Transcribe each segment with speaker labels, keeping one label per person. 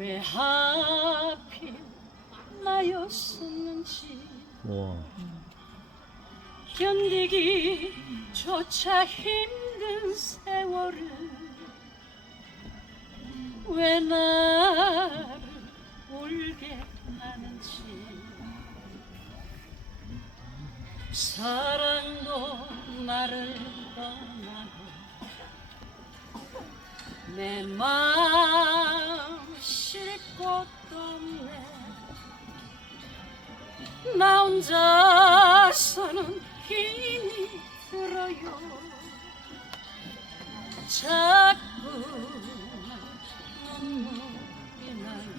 Speaker 1: 왜 하필 나였었는지
Speaker 2: 와.
Speaker 1: 견디기조차 힘든 세월을 왜 나를 울게 하는지 사랑도 나를 떠나고 내마 나 혼자서는 힘이 들어요. 자꾸 눈물이 나요.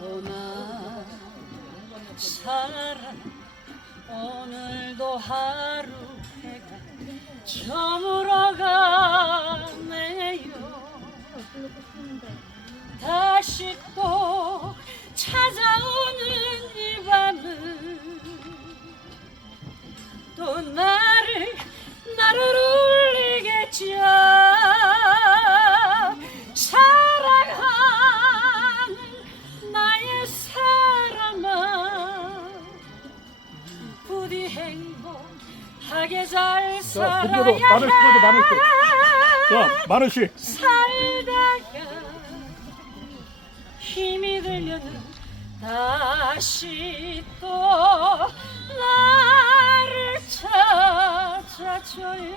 Speaker 1: 오나 사랑 오늘도 하루 해가 저물어 가네요. 다시 또 찾아 행복하게 잘
Speaker 2: 자,
Speaker 1: 살아야
Speaker 2: 마늘 씨도 마늘 씨.
Speaker 1: 해
Speaker 2: 자, 마늘 씨.
Speaker 1: 살다가 힘이 들면은 다시 또 나를 찾아줘요.